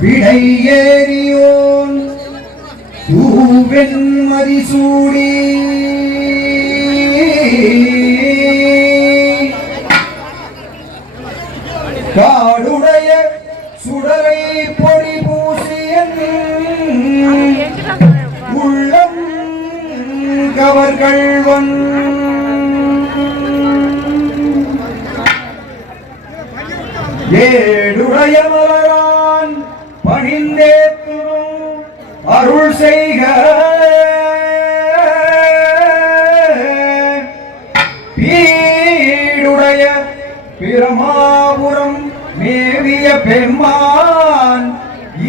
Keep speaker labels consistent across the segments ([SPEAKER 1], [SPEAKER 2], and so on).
[SPEAKER 1] விடை ஏறியோன். தூவெண் மதிசூடி. காடுடைய சுடரை பொடி பூசியன். உள்ளம் கவர்கள்வன் ஏடுடைய மலரான் துரு அருள் செய்க. பீடுடைய பிரமாபுரம் மேவிய பெம்மான்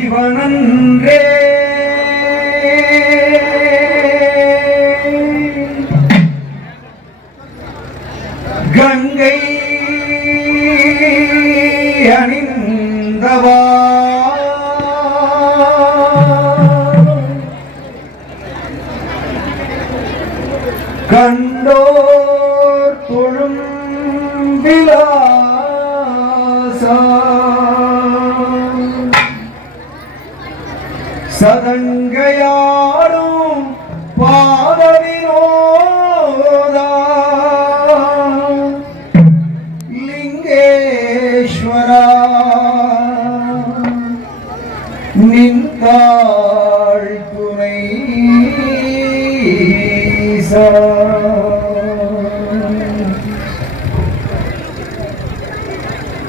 [SPEAKER 1] இவனன்றே. கங்கை அணி கண்டோர் தொழும் விலாசா. சதங்கையாடும் பாதவினோதா லிங்கேஸ்வரா. நின்றாள் துணை.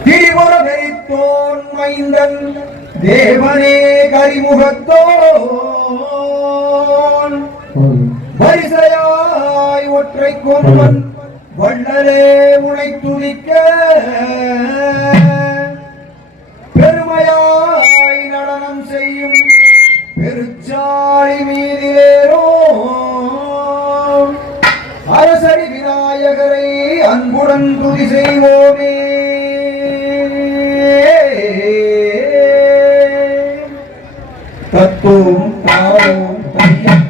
[SPEAKER 1] திரிபுர வெறித்தோன் மைந்தன் தேவனே கரிமுகத்தோன் வரிசையாய் ஒற்றை கொம்பன் வள்ளலே உனை துதிக்க. பெருமையாய் நடனம் செய்யும் பெருச்சாளி நாயகரை அன்புடன் துதி செய்வோமே. தத்துவம் பாவம் பையன்